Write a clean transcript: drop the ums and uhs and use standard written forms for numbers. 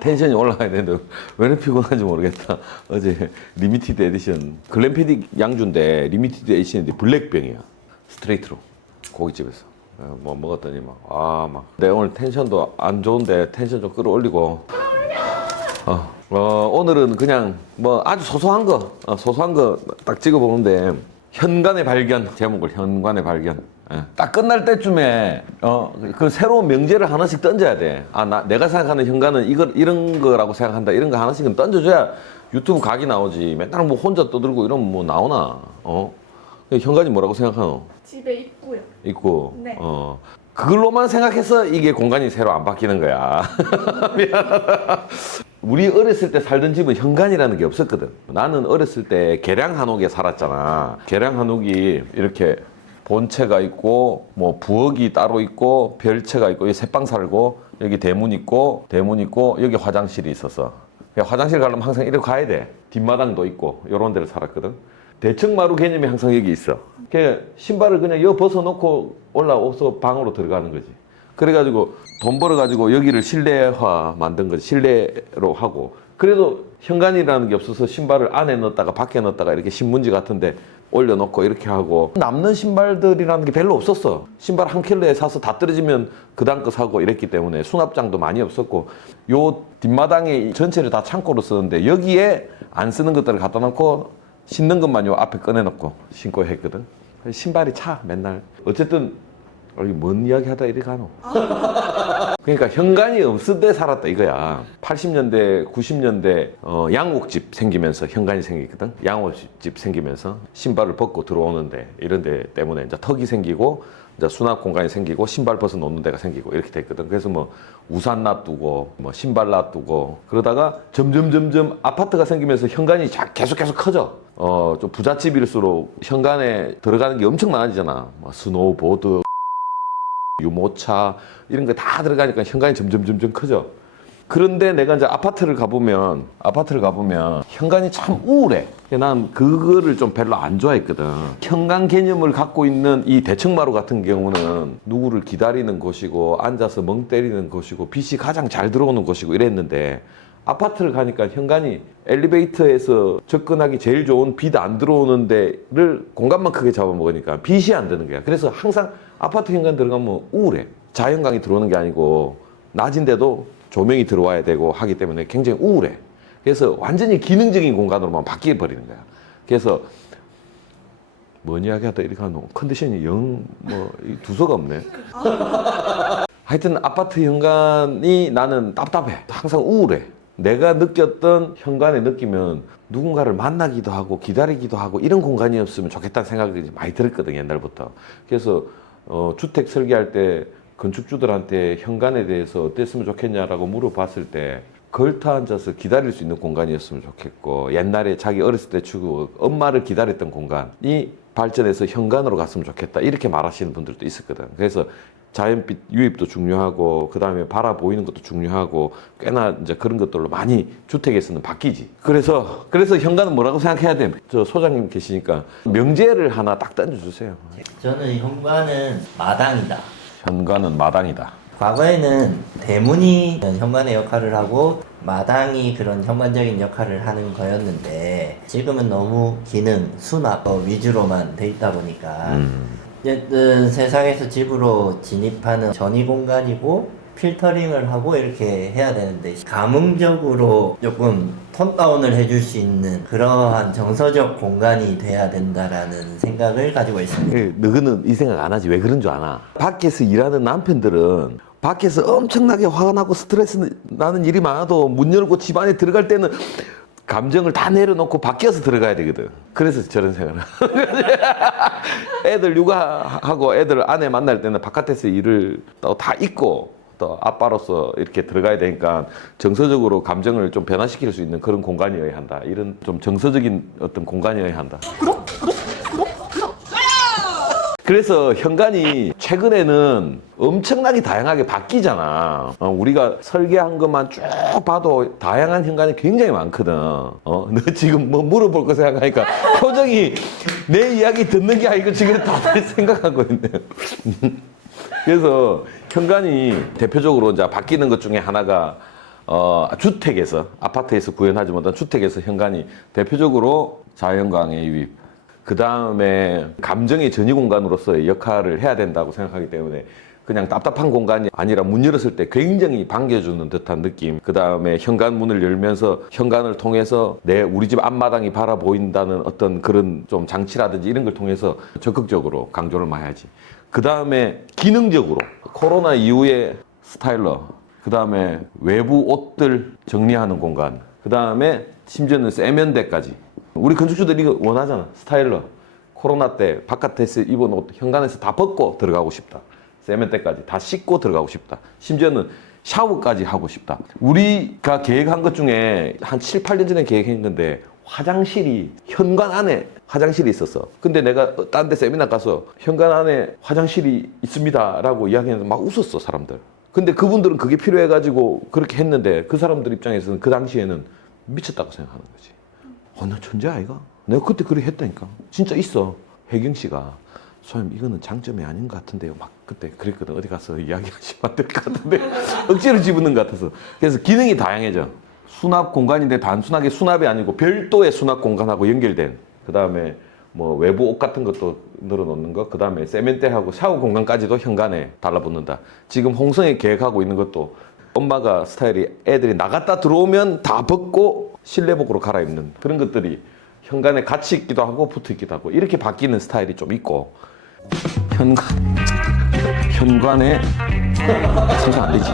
텐션이 올라가야 되는데 왜 이렇게 피곤한지 모르겠다. 어제 리미티드 에디션 글램피딕 양주인데 리미티드 에디션인데 블랙병이야. 스트레이트로 고깃집에서 뭐 먹었더니 막 내가 오늘 텐션도 안 좋은데 텐션 좀 끌어올리고 오늘은 그냥 뭐 아주 소소한 거 딱 찍어보는데 현관의 발견, 제목을 현관의 발견. 예. 딱 끝날 때쯤에 그 새로운 명제를 하나씩 던져야 돼. 내가 생각하는 현관은 이런 거라고 생각한다. 이런 거 하나씩은 던져줘야 유튜브 각이 나오지. 맨날 뭐 혼자 떠들고 이러면 뭐 나오나? 현관이 뭐라고 생각하노? 집에 있고요. 있고. 네. 그걸로만 생각해서 이게 공간이 새로 안 바뀌는 거야. 미안하다. 우리 어렸을 때 살던 집은 현관이라는 게 없었거든. 나는 어렸을 때 계량 한옥에 살았잖아. 계량 한옥이 이렇게 본체가 있고 뭐 부엌이 따로 있고 별채가 있고 여기 새방 살고 여기 대문 있고 여기 화장실이 있었어. 화장실 가려면 항상 이렇게 가야 돼. 뒷마당도 있고 이런 데를 살았거든. 대청마루 개념이 항상 여기 있어. 신발을 그냥 여기 벗어놓고 올라와서 방으로 들어가는 거지. 그래가지고 돈 벌어가지고 여기를 실내화 만든 거지. 실내로 하고. 그래도 현관이라는 게 없어서 신발을 안에 넣었다가 밖에 넣었다가 이렇게 신문지 같은데 올려놓고 이렇게 하고 남는 신발들이라는 게 별로 없었어. 신발 한 켤레 사서 다 떨어지면 그 다음 거 사고 이랬기 때문에 수납장도 많이 없었고 요 뒷마당에 전체를 다 창고로 쓰는데 여기에 안 쓰는 것들을 갖다 놓고 신는 것만 요 앞에 꺼내놓고 신고 했거든. 신발이 차 맨날. 어쨌든 뭔 이야기 하다 이리 가노. 그러니까 현관이 없을 때 살았다 이거야. 80년대 90년대 양옥집 생기면서 현관이 생기거든. 양옥집 생기면서 신발을 벗고 들어오는데 이런 데 때문에 이제 턱이 생기고 이제 수납 공간이 생기고 신발 벗어 놓는 데가 생기고 이렇게 됐거든. 그래서 뭐 우산 놔두고 뭐 신발 놔두고 그러다가 점점 아파트가 생기면서 현관이 계속 커져. 좀 부잣집일수록 현관에 들어가는 게 엄청 많아지잖아. 뭐 스노우보드, 유모차 이런 거 다 들어가니까 현관이 점점 커져. 그런데 내가 이제 아파트를 가보면 현관이 참 우울해. 난 그거를 좀 별로 안 좋아했거든. 현관 개념을 갖고 있는 이 대청마루 같은 경우는 누구를 기다리는 곳이고 앉아서 멍 때리는 곳이고 빛이 가장 잘 들어오는 곳이고 이랬는데 아파트를 가니까 현관이 엘리베이터에서 접근하기 제일 좋은 빛 안 들어오는 데를 공간만 크게 잡아먹으니까 빛이 안 드는 거야. 그래서 항상 아파트 현관 들어가면 우울해. 자연광이 들어오는 게 아니고 낮인데도 조명이 들어와야 되고 하기 때문에 굉장히 우울해. 그래서 완전히 기능적인 공간으로만 바뀌어 버리는 거야. 그래서 뭔 이야기 하다 이렇게 하노? 컨디션이 두서가 없네. 하여튼 아파트 현관이 나는 답답해. 항상 우울해. 내가 느꼈던 현관의 느낌은 누군가를 만나기도 하고 기다리기도 하고 이런 공간이었으면 좋겠다는 생각이 많이 들었거든 옛날부터. 그래서 주택 설계할 때 건축주들한테 현관에 대해서 어땠으면 좋겠냐라고 물어봤을 때 걸터 앉아서 기다릴 수 있는 공간이었으면 좋겠고 옛날에 자기 어렸을 때 추구 엄마를 기다렸던 공간이 발전해서 현관으로 갔으면 좋겠다 이렇게 말하시는 분들도 있었거든. 그래서 자연빛 유입도 중요하고 그 다음에 바라보이는 것도 중요하고 꽤나 이제 그런 것들로 많이 주택에서는 바뀌지. 그래서 현관은 뭐라고 생각해야 돼? 저 소장님 계시니까 명제를 하나 딱 던져주세요. 저는 현관은 마당이다. 현관은 마당이다. 과거에는 대문이 현관의 역할을 하고 마당이 그런 현관적인 역할을 하는 거였는데 지금은 너무 기능, 수납 위주로만 돼 있다 보니까 어쨌든 세상에서 집으로 진입하는 전이 공간이고 필터링을 하고 이렇게 해야 되는데 감흥적으로 조금 톤 다운을 해줄 수 있는 그러한 정서적 공간이 돼야 된다라는 생각을 가지고 있습니다. 너는 이 생각 안 하지. 왜 그런 줄 아나? 밖에서 일하는 남편들은 밖에서 엄청나게 화가 나고 스트레스 나는 일이 많아도 문 열고 집 안에 들어갈 때는 감정을 다 내려놓고 밖에서 들어가야 되거든. 그래서 저런 생각을. 애들 육아하고 애들 아내 만날 때는 바깥에서 일을 또 다 잊고 또 아빠로서 이렇게 들어가야 되니까 정서적으로 감정을 좀 변화시킬 수 있는 그런 공간이어야 한다. 이런 좀 정서적인 어떤 공간이어야 한다. 그래서 현관이 최근에는 엄청나게 다양하게 바뀌잖아. 우리가 설계한 것만 쭉 봐도 다양한 현관이 굉장히 많거든. 너 지금 뭐 물어볼 거 생각하니까 표정이 내 이야기 듣는 게 아니고 지금 다들 생각하고 있네. 그래서 현관이 대표적으로 이제 바뀌는 것 중에 하나가 주택에서, 아파트에서 구현하지 못한 주택에서 현관이 대표적으로 자연광의 유입, 그 다음에 감정의 전이 공간으로서의 역할을 해야 된다고 생각하기 때문에 그냥 답답한 공간이 아니라 문 열었을 때 굉장히 반겨주는 듯한 느낌, 그 다음에 현관 문을 열면서 현관을 통해서 우리 집 앞마당이 바라보인다는 어떤 그런 좀 장치라든지 이런 걸 통해서 적극적으로 강조를 많이 하지. 그 다음에 기능적으로 코로나 이후에 스타일러, 그 다음에 외부 옷들 정리하는 공간, 그 다음에 심지어는 세면대까지. 우리 건축주들이 이거 원하잖아. 스타일러. 코로나 때 바깥에서 입은 옷 현관에서 다 벗고 들어가고 싶다. 세면대까지 다 씻고 들어가고 싶다. 심지어는 샤워까지 하고 싶다. 우리가 계획한 것 중에 한 7, 8년 전에 계획한 건데 화장실이 현관 안에 화장실이 있었어. 근데 내가 딴 데 세미나 가서 현관 안에 화장실이 있습니다 라고 이야기했는데 막 웃었어 사람들. 근데 그분들은 그게 필요해가지고 그렇게 했는데 그 사람들 입장에서는 그 당시에는 미쳤다고 생각하는 거지. 너 천재 아이가? 내가 그때 그렇게 했다니까. 진짜 있어. 혜경 씨가 소장님 이거는 장점이 아닌 것 같은데요. 막 그때 그랬거든. 어디 가서 이야기하시면 안 될 것 같은데 억지로 집어넣는 것 같아서. 그래서 기능이 다양해져. 수납 공간인데 단순하게 수납이 아니고 별도의 수납 공간하고 연결된, 그 다음에 뭐 외부 옷 같은 것도 늘어놓는 거, 그 다음에 세면대하고 샤워 공간까지도 현관에 달라붙는다. 지금 홍성에 계획하고 있는 것도 엄마가 스타일이 애들이 나갔다 들어오면 다 벗고 실내복으로 갈아입는 그런 것들이 현관에 같이 있기도 하고 붙어 있기도 하고 이렇게 바뀌는 스타일이 좀 있고. 현관에 생각 안 되지.